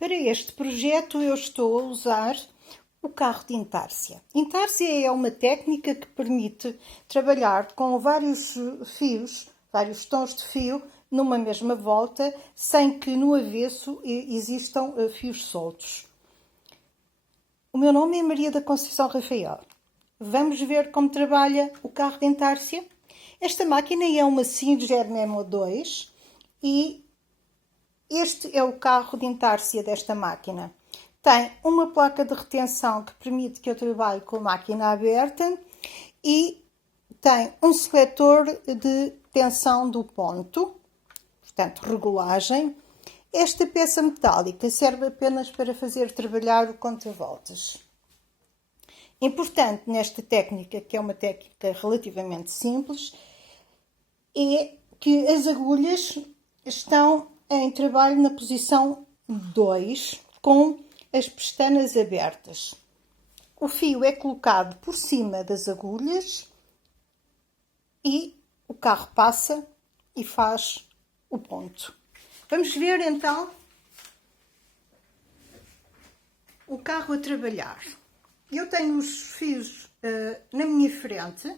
Para este projeto eu estou a usar o carro de intársia. Intársia é uma técnica que permite trabalhar com vários fios, vários tons de fio, numa mesma volta, sem que no avesso existam fios soltos. O meu nome é Maria da Conceição Rafael. Vamos ver como trabalha o carro de intársia? Esta máquina é uma Singer Nemo 2 e este é o carro de intársia desta máquina. Tem uma placa de retenção que permite que eu trabalhe com a máquina aberta e tem um seletor de tensão do ponto, portanto, regulagem. Esta peça metálica serve apenas para fazer trabalhar o conta-voltas. Importante nesta técnica, que é uma técnica relativamente simples, é que as agulhas estão em trabalho na posição 2, com as pestanas abertas. O fio é colocado por cima das agulhas e o carro passa e faz o ponto. Vamos ver então o carro a trabalhar. Eu tenho os fios na minha frente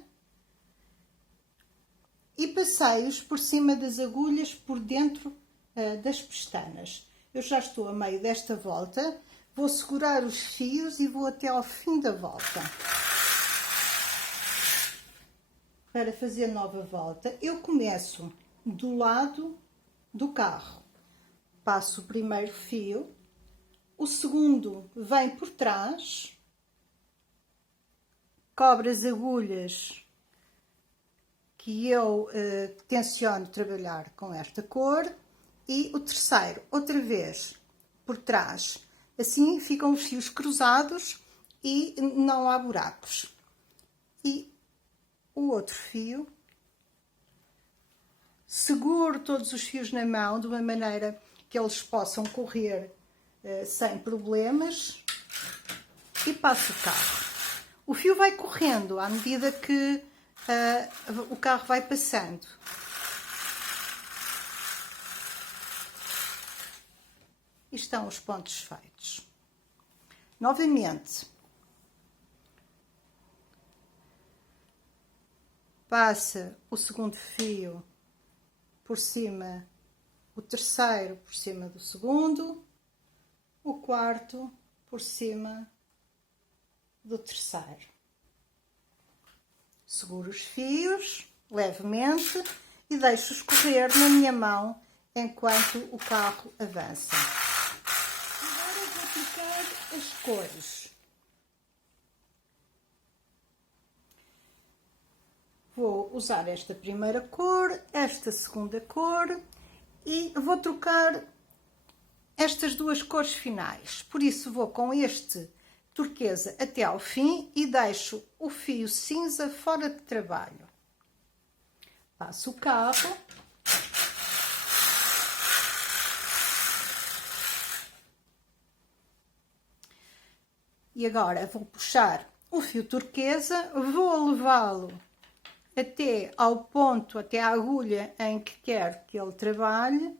e passei-os por cima das agulhas por dentro das pestanas. Eu já estou a meio desta volta, vou segurar os fios e vou até ao fim da volta. Para fazer nova volta, eu começo do lado do carro. Passo o primeiro fio, o segundo vem por trás, cobre as agulhas que eu tenciono trabalhar com esta cor e o terceiro, outra vez, por trás. Assim ficam os fios cruzados e não há buracos. E o outro fio, seguro todos os fios na mão de uma maneira que eles possam correr sem problemas e passo o carro. O fio vai correndo à medida que o carro vai passando. E estão os pontos feitos. Novamente, passa o segundo fio por cima, o terceiro por cima do segundo, o quarto por cima do terceiro. Seguro os fios levemente e deixo escorrer na minha mão enquanto o carro avança. Agora vou aplicar as cores. Vou usar esta primeira cor, esta segunda cor e vou trocar estas duas cores finais. Por isso vou com este turquesa até ao fim e deixo o fio cinza fora de trabalho. Passo o carro. E agora vou puxar o fio turquesa, vou levá-lo até ao ponto, até à agulha em que quero que ele trabalhe.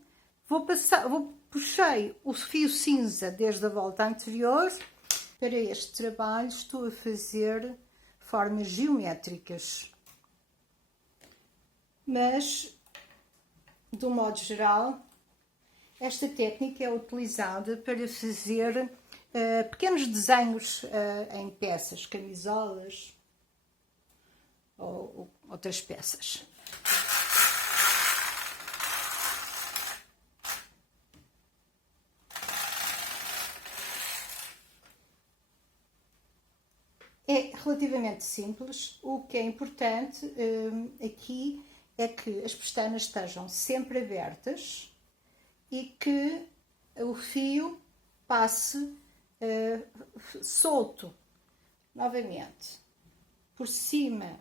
Puxei o fio cinza desde a volta anterior. Para este trabalho estou a fazer formas geométricas. Mas, de um modo geral, esta técnica é utilizada para fazer pequenos desenhos em peças, camisolas ou outras peças. É relativamente simples. O que é importante aqui é que as pestanas estejam sempre abertas e que o fio passe solto, novamente, por cima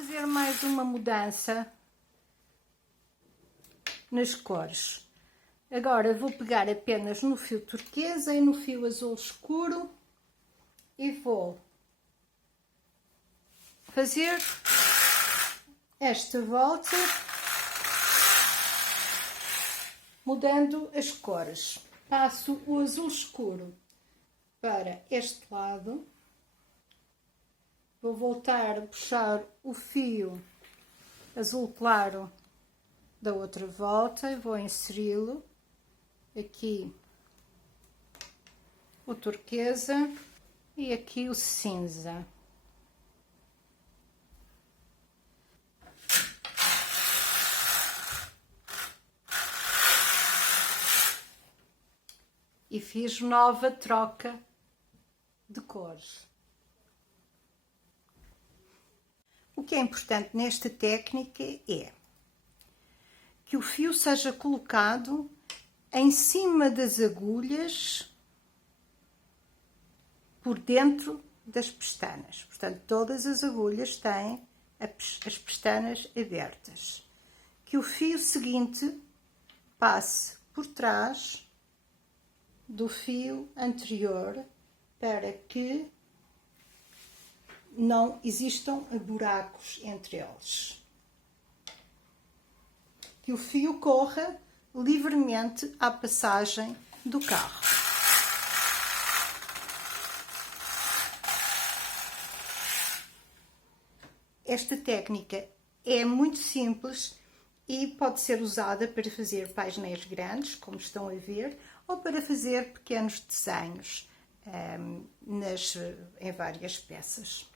fazer mais uma mudança nas cores. Agora vou pegar apenas no fio turquesa e no fio azul escuro e vou fazer esta volta, mudando as cores. Passo o azul escuro para este lado, vou voltar a puxar o fio azul claro da outra volta e vou inseri-lo aqui, o turquesa e aqui o cinza. E fiz nova troca de cores. O que é importante nesta técnica é que o fio seja colocado em cima das agulhas por dentro das pestanas. Portanto, todas as agulhas têm as pestanas abertas. Que o fio seguinte passe por trás do fio anterior para que não existam buracos entre eles. Que o fio corra livremente à passagem do carro. Esta técnica é muito simples e pode ser usada para fazer painéis grandes, como estão a ver, ou para fazer pequenos desenhos em várias peças.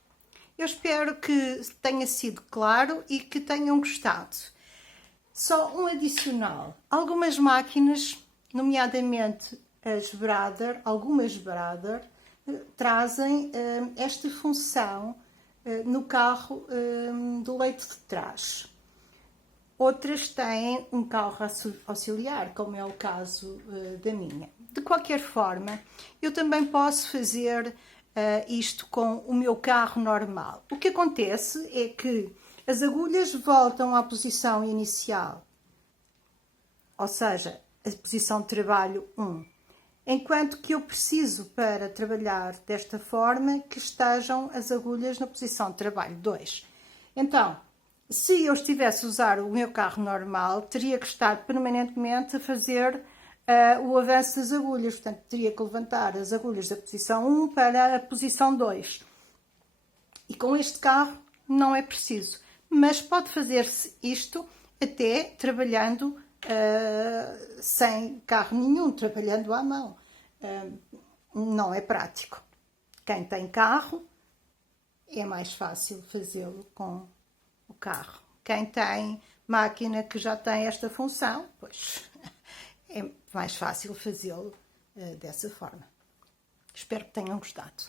Eu espero que tenha sido claro e que tenham gostado. Só um adicional. Algumas máquinas, nomeadamente algumas Brother, trazem esta função no carro do leito de trás. Outras têm um carro auxiliar, como é o caso da minha. De qualquer forma, eu também posso fazer isto com o meu carro normal. O que acontece é que as agulhas voltam à posição inicial, ou seja, a posição de trabalho 1, enquanto que eu preciso, para trabalhar desta forma, que estejam as agulhas na posição de trabalho 2. Então, se eu estivesse a usar o meu carro normal, teria que estar permanentemente a fazer o avanço das agulhas. Portanto, teria que levantar as agulhas da posição 1 para a posição 2. E com este carro não é preciso. Mas pode fazer-se isto até trabalhando sem carro nenhum, trabalhando à mão. Não é prático. Quem tem carro, é mais fácil fazê-lo com o carro. Quem tem máquina que já tem esta função, pois é mais fácil fazê-lo dessa forma. Espero que tenham gostado.